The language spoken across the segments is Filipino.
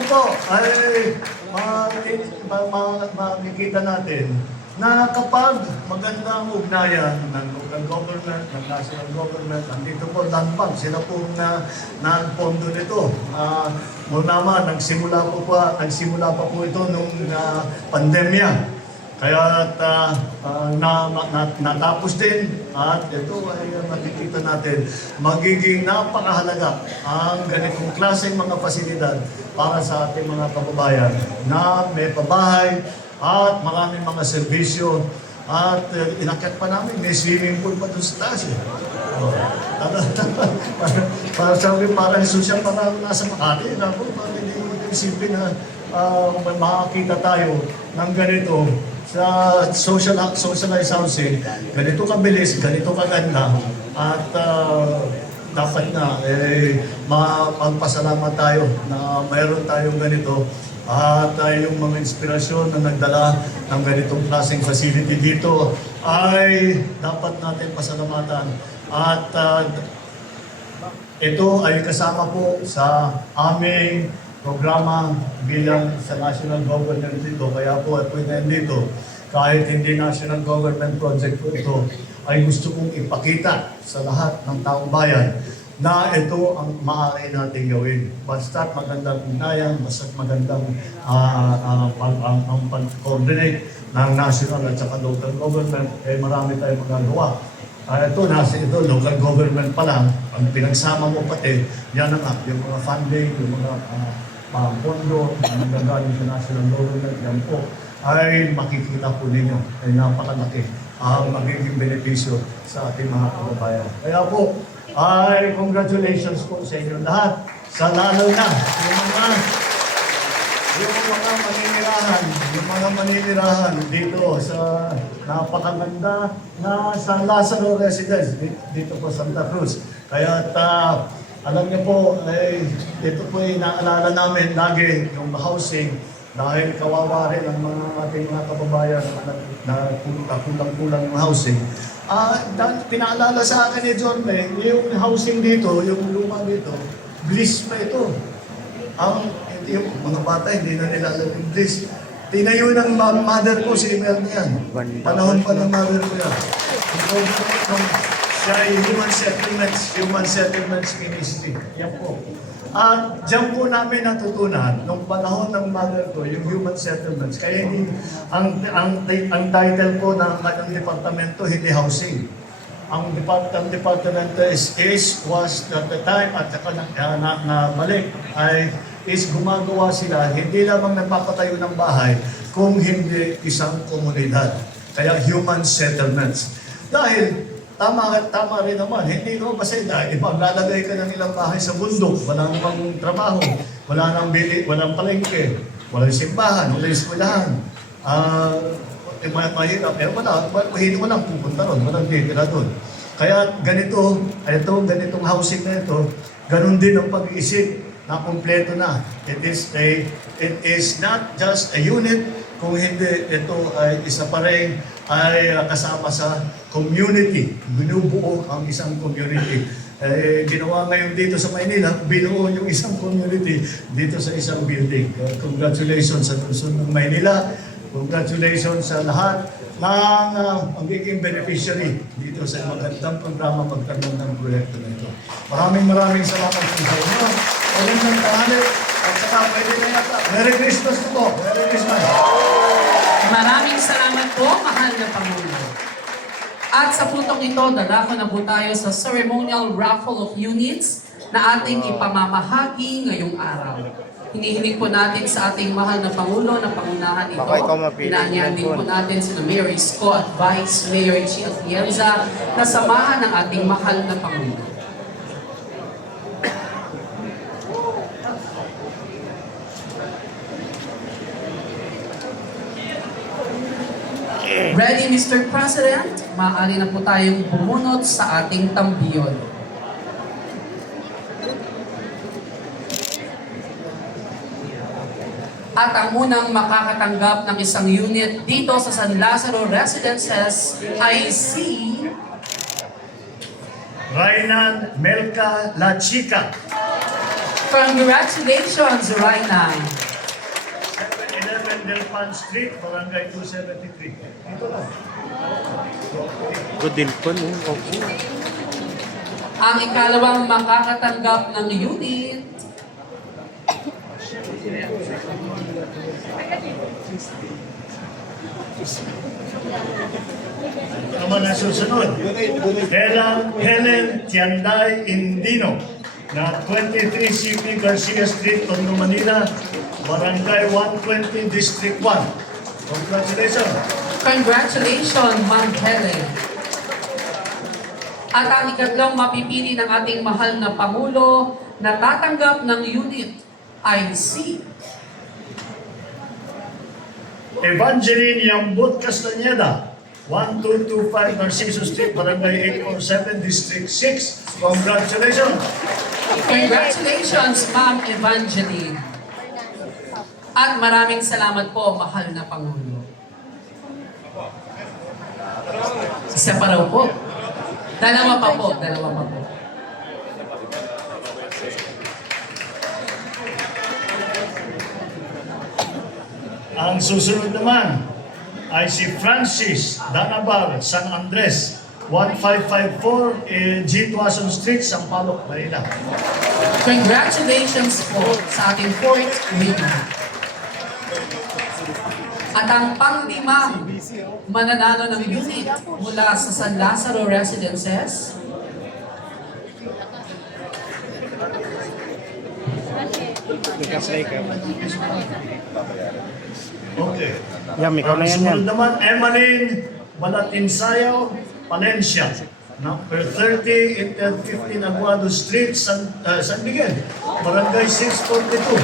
naman po ay makikita natin na kapag magandang ugnayan ng local government, ng national government, andito po Land Bank, sila po nagpondo nito. Mula naman, nagsimula pa po ito nung pandemya. Kaya natapos din at ito ay makikita natin magiging napakahalaga ang ganitong klaseng mga pasilidad para sa ating mga kababayan na may pabahay at maraming mga serbisyo at inakyat pa namin, may swimming pool pa doon sa taas eh. Para sabi, parang social, parang nasa Makati. Parang hindi mo isipin na makakita tayo ng ganito sa socialized housing, ganito kabilis, ganito kaganda, at dapat na magpasalamat tayo na mayroon tayong ganito at yung mga inspirasyon na nagdala ng ganitong klaseng facility dito ay dapat natin pasalamatan. At ito ay kasama po sa aming programa bilang sa national government dito. Kaya po at dito, kahit hindi national government project po ito, ay gusto kong ipakita sa lahat ng taong bayan na ito ang maaari natin gawin. Basta't magandang ugnayan, basta't magandang ang pag-coordinate ng national at saka local government, eh marami tayong magagawa. Ito, local government pa lang, ang pinagsama mo pati, yan na nga, yung mga funding, yung mga pondo, ang nagagaling sa national government, yan po, ay makikita po ninyo, ay napakalaki ang magiging benepisyo sa ating mga kababayan. Kaya po, ay congratulations po sa inyo lahat, sa lalo na yung mga maninirahan dito sa napakaganda na San Lazaro Residence dito po Santa Cruz. Kaya alam niyo po, ito po ay naalala namin lagi yung housing dahil kawawa rin ang ating mga kababayan na kulang-kulang yung housing. Pinaalala sa akin ni John May, yung housing dito, yung luma dito, bliss pa ito. Yung mga bata, hindi na nila alam yung bliss. Tinayo ng mother ko, si Imelda yan. Panahon pa ng mother ko yan. Siya ay Human Settlements Ministry. Yan po. At diyan po namin natutunan, nung panahon ng mother ko, yung Human Settlements. Kaya ang title po ng departamento, hindi housing. Ang departamento was at the time, at saka balik, is gumagawa sila, hindi lamang nagpapatayo ng bahay, kung hindi isang komunidad. Kaya Human Settlements. Dahil tama rin naman. Hindi ko kasi dahil maglalagay ka ng ilang bahay sa bundok, wala namang trabaho, wala nang walang palengke, walang simbahan, walang eskwelahan. Mahirap. Walang pupunta ron, walang titira doon. Kaya ganitong housing na ito, ganun din ang pag-iisip na kumpleto na. It is not just a unit, kung hindi ito ay isa pa rin ay kasama sa community. Binubuo ang isang community. Ginawa ngayon dito sa Maynila, binuo yung isang community dito sa isang building. Congratulations sa Lungsod ng Maynila. Congratulations sa lahat ng magiging beneficiary dito sa magandang programa pagkaroon ng proyekto na ito. Maraming salamat sa inyo. Magandang tanghali at saka pwede na yata. Merry Christmas po. Merry Christmas. Maraming salamat po, mahal na Pangulo. At sa puntong ito, dadako na po tayo sa ceremonial raffle of units na ating ipamamahagi ngayong araw. Hinihiling po natin sa ating mahal na Pangulo na pangunahan ito. Inaanyahan din po natin sina Mayor Isko at Vice Mayor Chi Atienza na samahan ng ating mahal na Pangulo. Ready, Mr. President? Maaari na po tayong bumunot sa ating tambiyon. At ang unang makakatanggap ng isang unit dito sa San Lazaro Residences ay si Rainan Melka La Chica. Congratulations, Raina. 711 Delpan Street, Barangay 273. Dito lang. Good deal po, no? Opo. Ang ikalawang makakatanggap ng unit, Ito naman ang susunod. Helen Tianday Indino na 23 CP Garcia Street, Tondo, Manila, Barangay 120, District 1. Congratulations. congratulations, Ma'am Helen. At ang ikatlong mapipili ng ating mahal na Pangulo na tatanggap ng unit ay si Evangeline Yambut Castañeda, 1225 Narciso Street, Barangay 847, District 6. Congratulations. Congratulations, Ma'am Evangeline. At maraming salamat po, mahal na Pangulo. Isa pa raw po. Dalawa pa po. Ang susunod naman ay si Francis Danabar San Andres, 1554 G. Tuason Street, Sampaloc, Manila. Congratulations po sa ating fourth winner. At ang panglimang mananalo ng unit mula sa San Lazaro Residences, Okay. Yan, ikaw na yan yan. Sumunod naman, Emmeline Balatinsayaw, Palencia. Number 30, 815 Aguado Street, San Miguel. Barangay 642.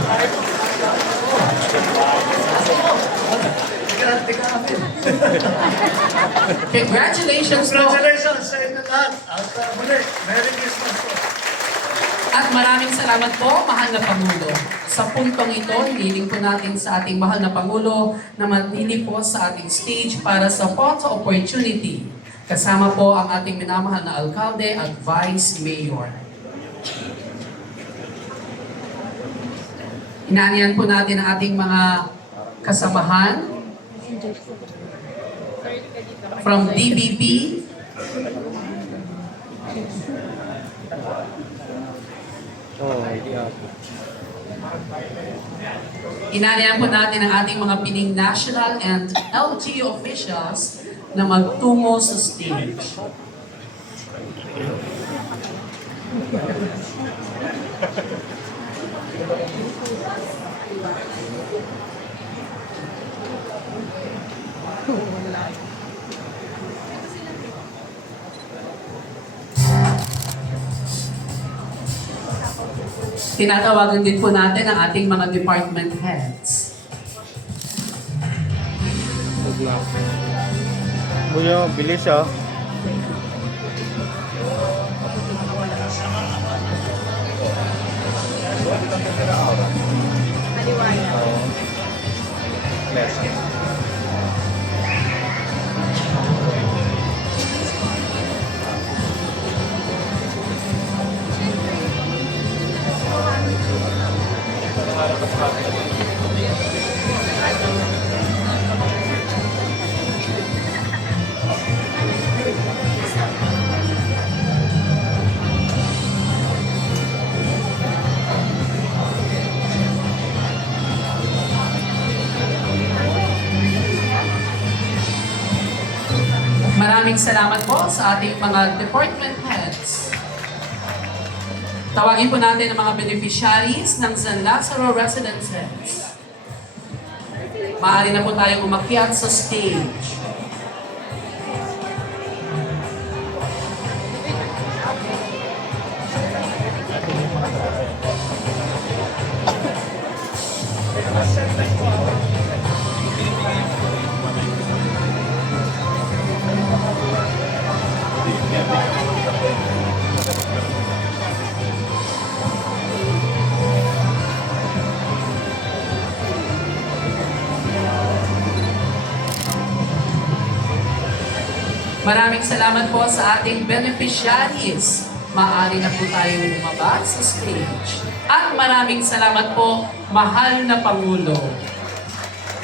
congratulations po. Congratulations sa inyo lahat. At muli, Merry Christmas po. At maraming salamat po, mahal na Pangulo. Sa puntong ito, hiniling po natin sa ating mahal na Pangulo na manili po sa ating stage para sa photo opportunity. Kasama po ang ating minamahal na Alkalde at Vice Mayor. Inanihan po natin ang ating mga kasamahan from DBP, Oh, yeah. inanihan po natin ang ating mga pining national and LGU officials na magtungo sa stage. Tinatawagan din po natin ang ating mga department heads. Good luck. Kuya, bilis ah. Maraming salamat po sa ating mga department heads. Tawagin po natin ang mga beneficiaries ng San Lazaro Residences. Maaari na po tayong umakyat sa stage. Maraming salamat po sa ating beneficiaries maaari na po tayong lumabas sa stage. At maraming salamat po, mahal na Pangulo.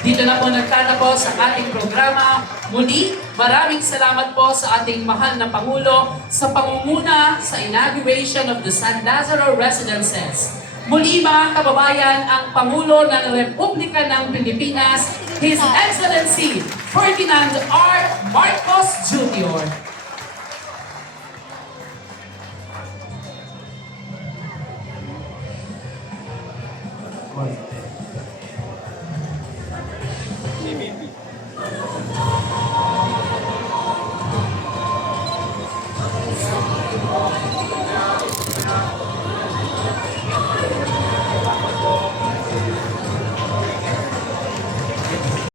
Dito na po nagtatapos ang ating programa. Muli, maraming salamat po sa ating mahal na Pangulo sa pangunguna sa inauguration of the San Lazaro Residences. Muli mga kababayan, ang Pangulo ng Republika ng Pilipinas, His Excellency Ferdinand R. Marcos Jr.